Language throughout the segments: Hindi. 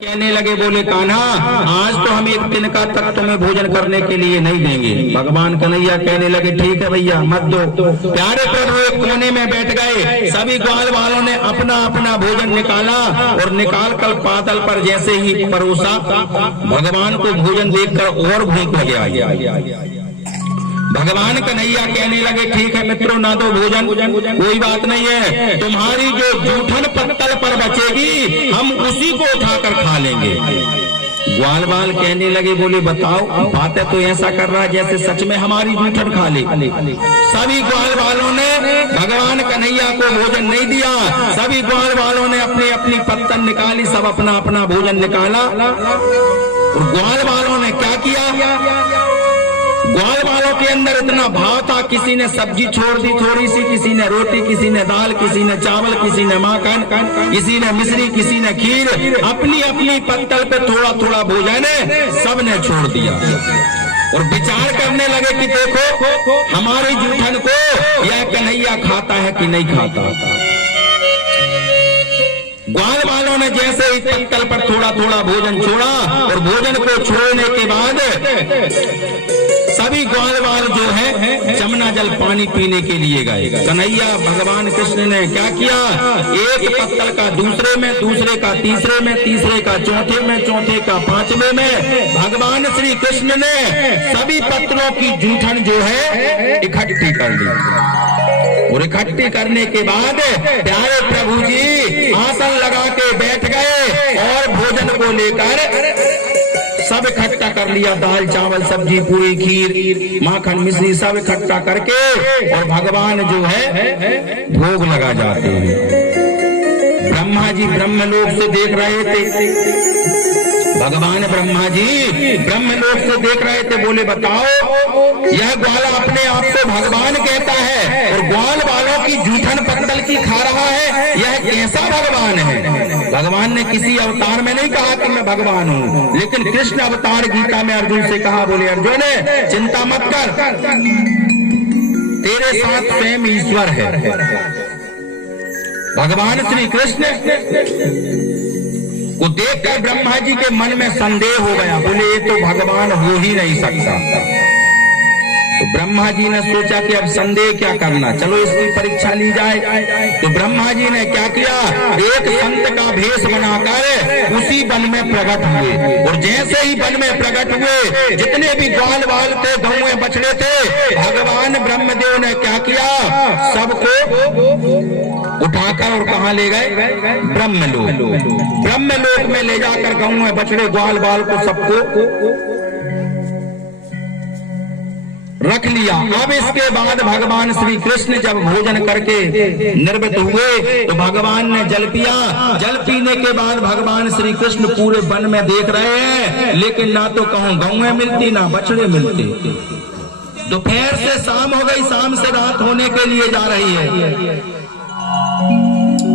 कहने लगे, बोले कान्हा आज तो हम एक दिन का तक तुम्हें भोजन करने के लिए नहीं देंगे। भगवान कन्हैया कहने लगे ठीक है भैया मत दो। प्यारे प्रभु एक कोने में बैठ गए। सभी ग्वाल वालों ने अपना अपना भोजन निकाला और निकाल कर पातल पर जैसे ही परोसा, भगवान को भोजन देखकर और भूख लग गया। भगवान कन्हैया कहने लगे ठीक है मित्रों ना दो भोजन, कोई बात नहीं है, तुम्हारी जो जूठन पत्तल पर बचेगी हम उसी को उठाकर खा लेंगे। ग्वाल बाल कहने लगे, बोले बताओ बातें तो ऐसा कर रहा है जैसे सच में हमारी जूठन खा ले। सभी ग्वाल वालों ने भगवान कन्हैया को भोजन नहीं दिया। सभी ग्वाल वालों ने अपनी अपनी पत्तल निकाली, सब अपना अपना भोजन निकाला। और ग्वाल वालों ने क्या किया, ग्वाल वालों के अंदर इतना भाव था, किसी ने सब्जी छोड़ दी थोड़ी सी, किसी ने रोटी, किसी ने दाल, किसी ने चावल, किसी ने माखन, किसी ने मिश्री, किसी ने खीर, अपनी अपनी पत्तल पे थोड़ा थोड़ा भोजन सब ने छोड़ दिया। और विचार करने लगे कि देखो हमारी जूठन को यह कन्हैया खाता है कि नहीं खाता। ग्वाल वालों ने जैसे ही पत्तल पर थोड़ा थोड़ा भोजन छोड़ा और भोजन को छोड़ने के बाद सभी ग्वाल वाल जो है जमुना जल पानी पीने के लिए गए। कन्हैया भगवान कृष्ण ने क्या किया, एक पत्तल का दूसरे में, दूसरे का तीसरे में, तीसरे का चौथे में, चौथे का पांचवें में भगवान श्री कृष्ण ने सभी पत्तलों की जूठन जो है इकट्ठी कर ली। और इकट्ठी करने के बाद प्यारे प्रभु जी आसन लगा के बैठ गए और भोजन को लेकर सब इकट्ठा कर लिया। दाल चावल सब्जी पूरी खीर माखन मिश्री सब इकट्ठा करके और भगवान जो है भोग लगा जाते हैं। ब्रह्मा जी ब्रह्मलोक से देख रहे थे, भगवान ब्रह्मा जी ब्रह्मलोक से देख रहे थे। बोले बताओ यह ग्वाला अपने आप को भगवान कहता है और ग्वाल वालों की जूठन पत्तल की खा रहा है, यह कैसा भगवान है। भगवान ने किसी अवतार में नहीं कहा कि मैं भगवान हूँ, लेकिन कृष्ण अवतार गीता में अर्जुन से कहा, बोले अर्जुन चिंता मत कर, तेरे साथ स्वयं ईश्वर है। भगवान श्री कृष्ण को देखकर ब्रह्मा जी के मन में संदेह हो गया। बोले ये तो भगवान हो ही नहीं सकता। तो ब्रह्मा जी ने सोचा कि अब संदेह क्या करना, चलो इसकी परीक्षा ली जाए। तो ब्रह्मा जी ने क्या किया, एक संत का भेष बनाकर उसी वन में प्रकट हुए। और जैसे ही वन में प्रकट हुए जितने भी ग्वाल वाल थे, गौए बछड़े थे, भगवान ब्रह्मदेव ने क्या किया, सबको उठाकर और कहाँ ले गए, ब्रह्मलोक। ब्रह्मलोक में ले जाकर गौए बछड़े ग्वाल बाल को सबको रख लिया। अब इसके बाद भगवान श्री कृष्ण जब भोजन करके निर्मित हुए तो भगवान ने जल पिया। जल पीने के बाद भगवान श्री कृष्ण पूरे वन में देख रहे हैं, लेकिन ना तो कहूं गौएं मिलती ना बछड़े मिलते। दोपहर से शाम हो गई, शाम से रात होने के लिए जा रही है,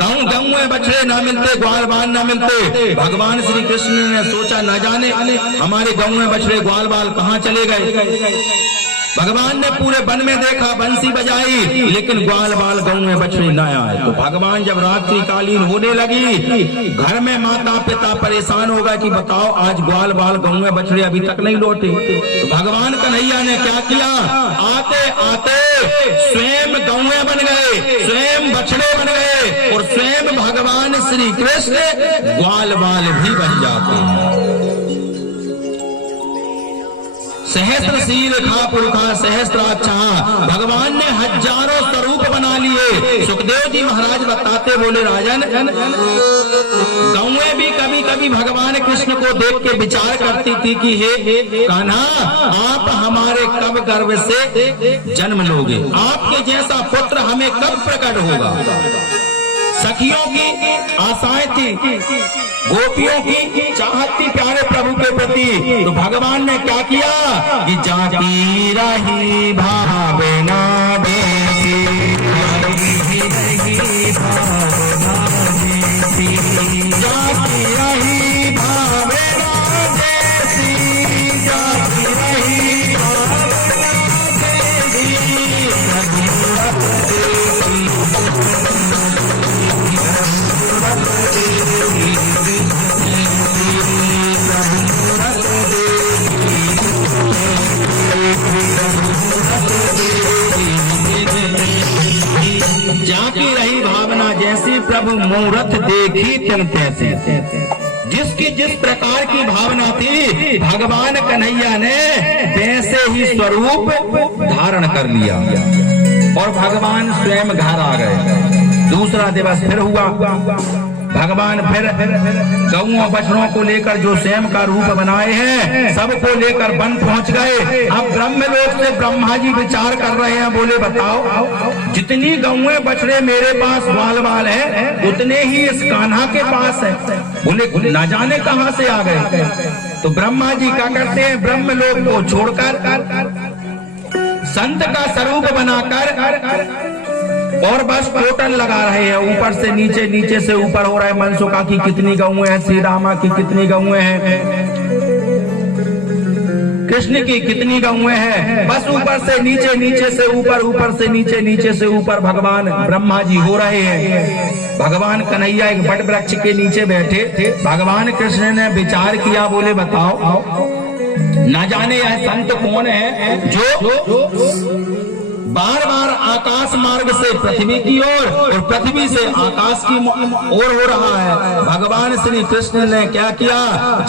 कहूं गौएं बछड़े ना मिलते, ग्वाल बाल ना मिलते। भगवान श्री कृष्ण ने सोचा न जाने हमारे गौएं बछड़े ग्वाल बाल कहाँ चले गए। भगवान ने पूरे वन में देखा, बंसी बजाई, लेकिन ग्वाल बाल गौएं बछड़े न आए। तो भगवान जब रात्रि कालीन होने लगी, घर में माता पिता परेशान होगा कि बताओ आज ग्वाल बाल गौएं बछड़े अभी तक नहीं लौटे। तो भगवान कन्हैया ने क्या किया, आते आते स्वयं गौएं बन गए, स्वयं बछड़े बन गए और स्वयं भगवान श्री कृष्ण ग्वाल बाल भी बन जाते हैं। सहस्त्र शील खा पुरखा सहस्त्राक्षा, भगवान ने हजारों स्वरूप बना लिए। सुखदेव जी महाराज बताते, बोले राजन गौएं भी कभी कभी भगवान कृष्ण को देख के विचार करती थी कि हे कान्हा आप हमारे कब गर्भ से जन्म लोगे, आपके जैसा पुत्र हमें कब प्रकट होगा। सखियों की आशाएं थी, गोपियों की चाहत थी प्यारे प्रभु के प्रति। तो भगवान ने क्या किया कि जाती रही भावना देसी, जाती रही भावना देसी, जाती रही भावना देसी, जाती रही भावना देसी। त्यों तैसे। जिसकी जिस प्रकार की भावना थी भगवान कन्हैया ने वैसे ही स्वरूप धारण कर लिया और भगवान स्वयं घर आ गए। दूसरा दिवस फिर हुआ, भगवान फिर गौओं बछड़ों को लेकर जो स्वयं का रूप बनाए हैं सबको लेकर वन पहुंच गए। अब ब्रह्मलोक से ब्रह्मा जी विचार कर रहे हैं, बोले बताओ जितनी गौएं बछड़े मेरे पास बाल बाल है उतने ही इस कान्हा के पास है। बोले ना जाने कहां से आ गए। तो ब्रह्मा जी क्या करते हैं, ब्रह्मलोक को छोड़कर संत का स्वरूप बनाकर और बस टोटल लगा रहे हैं, ऊपर से नीचे नीचे से ऊपर हो रहा है। मनसुखा की कितनी गौएं हैं, श्री रामा की कितनी गौएं हैं, कृष्ण की कितनी गौएं हैं, बस ऊपर से नीचे नीचे से ऊपर, ऊपर से नीचे नीचे से ऊपर भगवान ब्रह्मा जी हो रहे हैं। भगवान कन्हैया एक बड़ वृक्ष के नीचे बैठे थे। भगवान कृष्ण ने विचार किया, बोले बताओ न जाने यह संत कौन है जो बार बार आकाश मार्ग से पृथ्वी की ओर और पृथ्वी से आकाश की ओर हो रहा है। भगवान श्री कृष्ण ने क्या किया,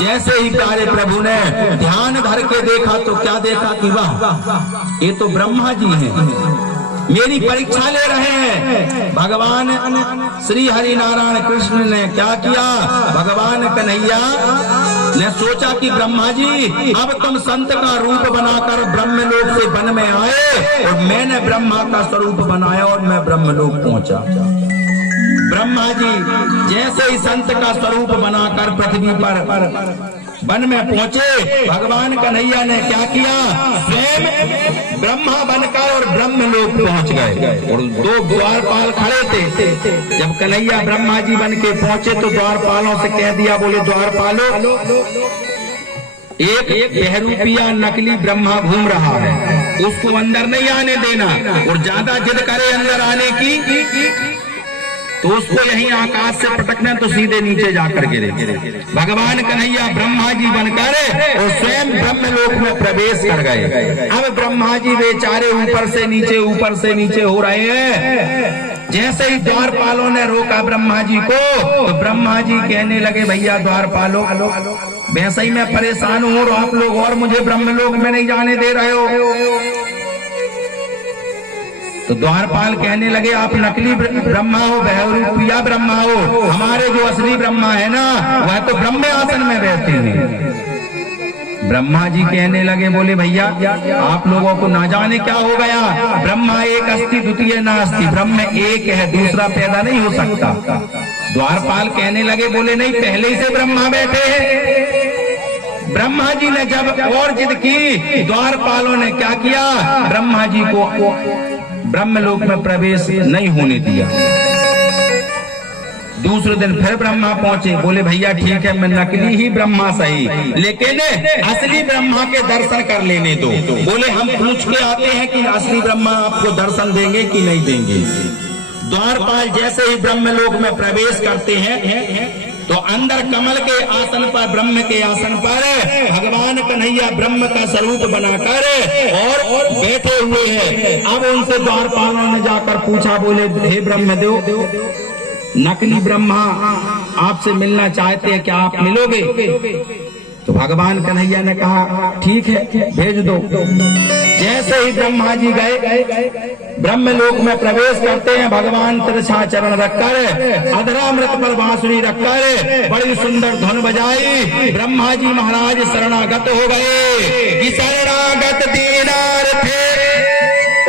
जैसे ही प्यारे प्रभु ने ध्यान धर के देखा तो क्या देखा कि वाह ये तो ब्रह्मा जी हैं, मेरी परीक्षा ले रहे हैं। भगवान श्री हरि नारायण कृष्ण ने क्या किया, भगवान कन्हैया ने सोचा कि ब्रह्मा जी अब तुम संत का रूप बनाकर ब्रह्मलोक से वन में आए और मैंने ब्रह्मा का स्वरूप बनाया और मैं ब्रह्मलोक पहुंचा। ब्रह्मा जी जैसे ही संत का स्वरूप बनाकर पृथ्वी पर वन में पहुंचे, भगवान कन्हैया ने क्या किया, स्वयं ब्रह्मा बनकर और ब्रह्मलोक पहुंच गए। और दो द्वारपाल खड़े थे। जब कन्हैया ब्रह्मा जी बन के पहुंचे तो द्वारपालों से कह दिया, बोले द्वारपालो एक बहरूपिया नकली ब्रह्मा घूम रहा है, उसको अंदर नहीं आने देना और ज्यादा जिद करे अंदर आने की तो उसको यहीं आकाश से पटकना तो सीधे नीचे जाकर गिरे। भगवान कन्हैया ब्रह्मा जी बनकर और स्वयं ब्रह्मलोक में प्रवेश कर गए। अब ब्रह्मा जी बेचारे ऊपर से नीचे हो रहे हैं। जैसे ही द्वारपालों ने रोका ब्रह्मा जी को तो ब्रह्मा जी कहने लगे, भैया द्वारपालो वैसे ही मैं परेशान हूँ और आप लोग और मुझे ब्रह्मलोक में नहीं जाने दे रहे हो। तो द्वारपाल कहने लगे, आप नकली ब्रह्मा हो, बहरूपिया ब्रह्मा हो, हमारे जो असली ब्रह्मा है ना वह तो ब्रह्म आसन में बैठते हैं। ब्रह्मा जी कहने लगे, बोले भैया आप लोगों को ना जाने क्या हो गया, ब्रह्मा एक अस्ति द्वितीय ना अस्ति, ब्रह्म एक है दूसरा पैदा नहीं हो सकता। द्वारपाल कहने लगे, बोले नहीं पहले ही से ब्रह्मा बैठे हैं। ब्रह्मा जी ने जब और जिद की, द्वारपालों ने क्या किया, ब्रह्मा जी को ब्रह्मलोक में प्रवेश नहीं होने दिया। दूसरे दिन फिर ब्रह्मा पहुंचे, बोले भैया ठीक है मैं नकली ही ब्रह्मा सही, लेकिन असली ब्रह्मा के दर्शन कर लेने दो। बोले हम पूछ के आते हैं कि असली ब्रह्मा आपको दर्शन देंगे कि नहीं देंगे। द्वारपाल जैसे ही ब्रह्मलोक में प्रवेश करते हैं तो अंदर कमल के आसन पर, ब्रह्म के आसन पर भगवान कन्हैया ब्रह्म का स्वरूप बनाकर और बैठे हुए हैं। अब उनसे द्वारपालों ने जाकर पूछा, बोले हे ब्रह्मदेव नकली ब्रह्मा आपसे मिलना चाहते हैं, क्या आप मिलोगे? तो भगवान कन्हैया ने कहा ठीक है भेज दो। जैसे ही ब्रह्मा जी गए ब्रह्मलोक में प्रवेश करते हैं, भगवान तिरछा चरण रखकर अधरामृत पर बांसुरी रखकर बड़ी सुंदर धुन बजाई। ब्रह्मा जी महाराज शरणागत हो गए कि शरणागत दीनार्थ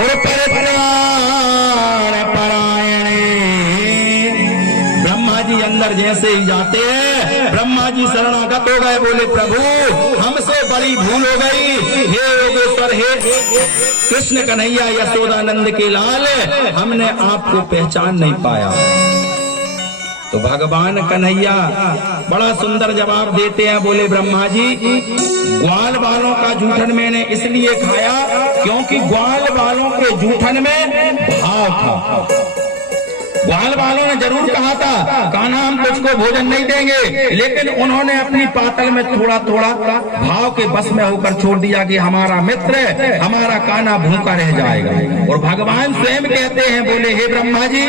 और परित्राण परायणे। ब्रह्मा जी अंदर जैसे ही जाते हैं ब्रह्मा जी शरणागत हो गए, बोले प्रभु हमसे बड़ी भूल हो गई, हे योगेश्वर हे कृष्ण कन्हैया यशोदानंद के लाल, हमने आपको पहचान नहीं पाया। तो भगवान कन्हैया बड़ा सुंदर जवाब देते हैं, बोले ब्रह्मा जी ग्वाल बालों का जूठन मैंने इसलिए खाया क्योंकि ग्वाल बालों के जूठन में भाव था। ग्वाल वालों ने जरूर कहा था कान्हा हम तुझको भोजन नहीं देंगे, लेकिन उन्होंने अपनी पातल में थोड़ा थोड़ा भाव के बस में होकर छोड़ दिया कि हमारा मित्र हमारा कान्हा भूखा रह जाएगा। और भगवान स्वयं कहते हैं, बोले हे ब्रह्मा जी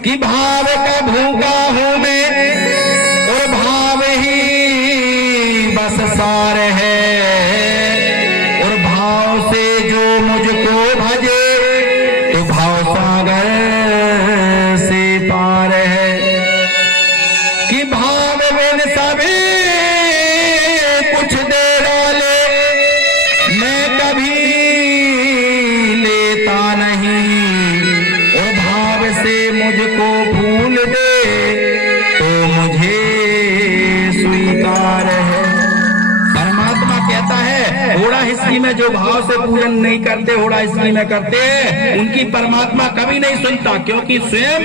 कि भाव का भूखा हूं मैं और भाव ही बस सार है, और भाव से जो मुझको भजे तो भाव सागर से पार है, कि भाव बिन सभी कुछ दे डाले मैं कभी लेता नहीं, और भाव से मुझको फूल दे तो मुझे स्वीकार है। परमात्मा कहता है होड़ा हिस्की में जो भाव से पूजन नहीं करते, होड़ा हिस्की में करते हैं, उनकी परमात्मा कभी नहीं सुनता, क्योंकि स्वयं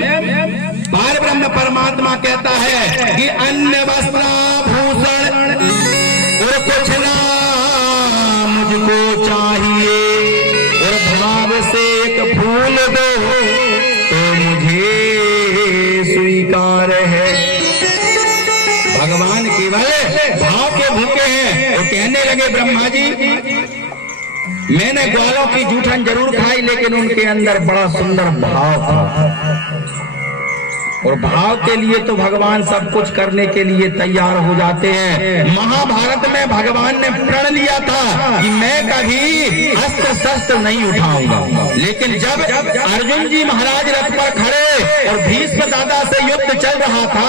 पार ब्रह्म परमात्मा कहता है कि अन्न वस्त्र भूषण और कुछ ना मुझको चाहिए, और भाव से एक फूल दो तो मुझे स्वीकार है। भगवान केवल भाव के भूखे हैं। तो कहने लगे ब्रह्मा जी मैंने ग्वालों की जूठन जरूर खाई, लेकिन उनके अंदर बड़ा सुंदर भाव था, और भाव के लिए तो भगवान सब कुछ करने के लिए तैयार हो जाते हैं। महाभारत में भगवान ने प्रण लिया था कि मैं कभी अस्त्र शस्त्र नहीं उठाऊंगा, लेकिन जब अर्जुन जी महाराज रथ पर खड़े और भीष्म दादा से युद्ध चल रहा था,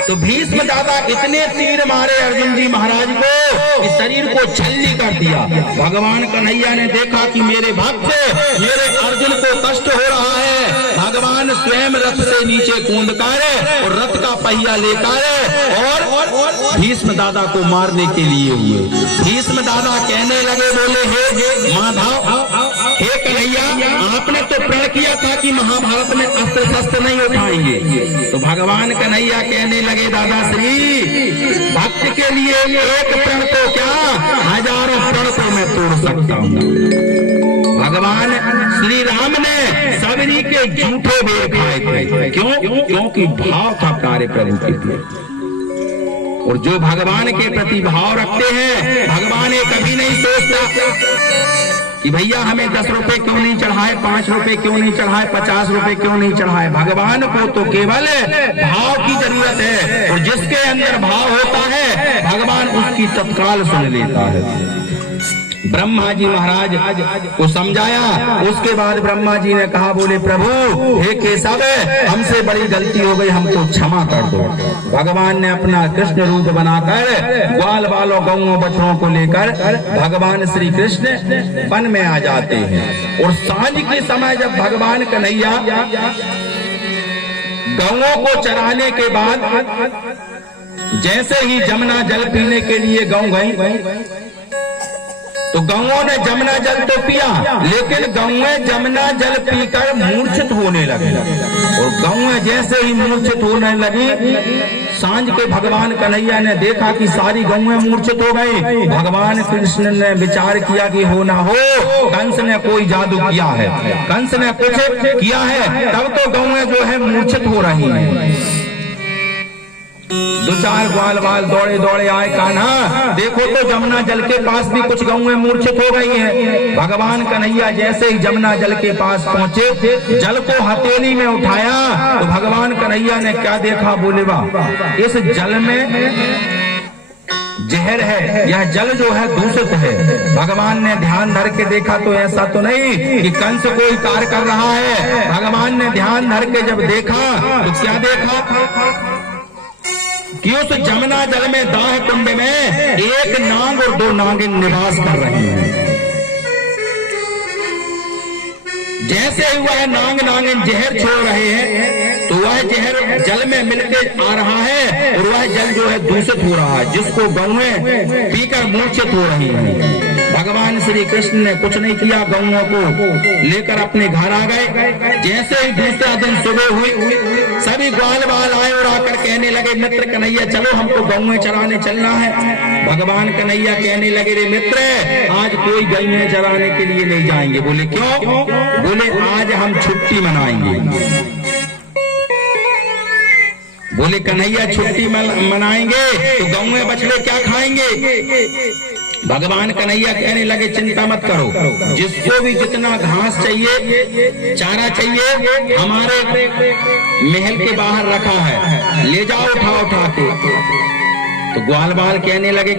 तो भीष्म दादा इतने तीर मारे अर्जुन जी महाराज को कि शरीर को छल्ली कर दिया। भगवान कन्हैया ने देखा कि मेरे भक्त मेरे अर्जुन को कष्ट हो रहा है, भगवान स्वयं रथ से नीचे कूद कर और रथ का पहिया लेकर और भीष्म दादा को मारने के लिए हुए। भीष्म दादा कहने लगे, बोले हे माधव, हे कन्हैया, आपने तो प्रण किया था कि महाभारत में अस्त्र शस्त्र नहीं उठाएंगे। तो भगवान कन्हैया कहने लगे, दादा श्री भक्त के लिए एक प्रण तो क्या हजारों प्रण को मैं तोड़ सकता हूँ। भगवान श्री राम ने सबरी के झूठे बेर खाए थे, क्यों? क्योंकि भाव था प्यारे प्रभु के लिए। और जो भगवान के प्रति भाव रखते हैं, भगवान ये कभी नहीं सोचता कि भैया हमें 10 रुपए क्यों नहीं चढ़ाए, 5 रुपए क्यों नहीं चढ़ाए, 50 रुपए क्यों नहीं चढ़ाए। भगवान को तो केवल भाव की जरूरत है, और जिसके अंदर भाव होता है भगवान उसकी तत्काल सुन लेता है। ब्रह्मा जी महाराज को समझाया, उसके बाद ब्रह्मा जी ने कहा, बोले प्रभु हे केशव, हमसे बड़ी गलती हो गई, हमको क्षमा कर दो। भगवान ने अपना कृष्ण रूप बनाकर ग्वाल बालों गौओं बछड़ों को लेकर भगवान श्री कृष्ण वन में आ जाते हैं। और सांझ के समय जब भगवान कन्हैया गौओं को चराने के बाद जैसे ही जमुना जल पीने के लिए गौ गई, तो गौओं ने जमुना जल तो पिया, लेकिन गौएं जमुना जल पीकर मूर्छित होने लगी। और गौएं जैसे ही मूर्छित होने लगी, सांझ के भगवान कन्हैया ने देखा कि सारी गौएं मूर्छित हो गई। भगवान कृष्ण ने विचार किया कि हो ना हो कंस ने कोई जादू किया है, कंस ने कुछ किया है, तब तो गौएं जो है मूर्छित हो रही हैं। 2-4 ग्वाल बाल दौड़े दौड़े आए, कान्हा देखो तो जमुना जल के पास भी कुछ गौएं मूर्छित हो गई हैं। भगवान कन्हैया जैसे ही जमुना जल के पास पहुंचे, जल को हथेली में उठाया, तो भगवान कन्हैया ने क्या देखा, बोले वाह, इस जल में जहर है, यह जल जो है दूषित है। भगवान ने ध्यान धर के देखा तो ऐसा तो नहीं कि कंस कोई कार्य कर रहा है। भगवान ने ध्यान धर के जब देखा तो क्या देखा कि उस जमुना जल में दाह कुंड में एक नाग और 2 नागिन निवास कर रही हैं। जैसे ही वह नाग नागिन जहर छोड़ रहे हैं, तो वह जहर जल में मिलके आ रहा है, और वह जल जो है दूषित हो रहा है, जिसको गौएं पीकर मूर्छित हो रही हैं। भगवान श्री कृष्ण ने कुछ नहीं किया, गौओं को लेकर अपने घर आ गए। जैसे ही दूसरा दिन सुबह हुई, सभी ग्वाल बाल आए और आकर कहने लगे, मित्र कन्हैया चलो हमको गौएं चराने चलना है। भगवान कन्हैया कहने लगे, रे मित्र आज कोई गौएं चराने के लिए नहीं जाएंगे। बोले क्यों? बोले आज हम छुट्टी मनाएंगे। बोले कन्हैया छुट्टी मनाएंगे तो गऊ में बछड़े क्या खाएंगे। भगवान कन्हैया कहने लगे चिंता मत करो, जिसको भी जितना घास चाहिए, चारा चाहिए, हमारे महल के बाहर रखा है, ले जाओ उठा उठा के। तो ग्वाल बाल कहने लगे